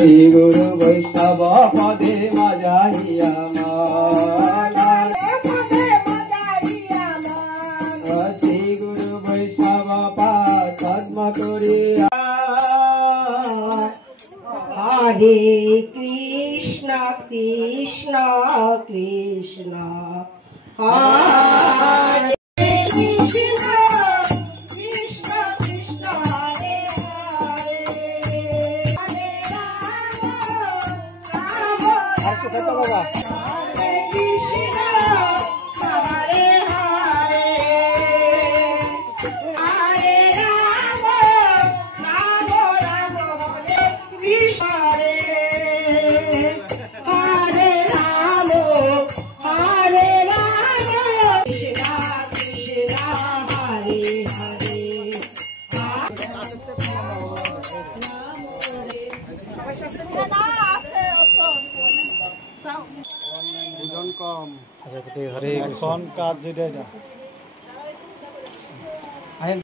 শ্রী গুরু বৈষ্ণব পদে মজাইয়া শ্রী গুরু বৈষ্ণব পাদ পদ্ম করিয়া হরে কৃষ্ণ কৃষ্ণ কৃষ্ণ হরে কৃষ্ণ কৃষ্ণ কৃষ্ণ হরে হরে হরে রাম রাম হরে কৃষ্ণ হরে হরে হরে রাম রাম রাম হরে কৃষ্ণ হরে রাম হরে রাম কৃষ্ণ কৃষ্ণ হরে হরে ওজন কম। হরে কাজ যেটা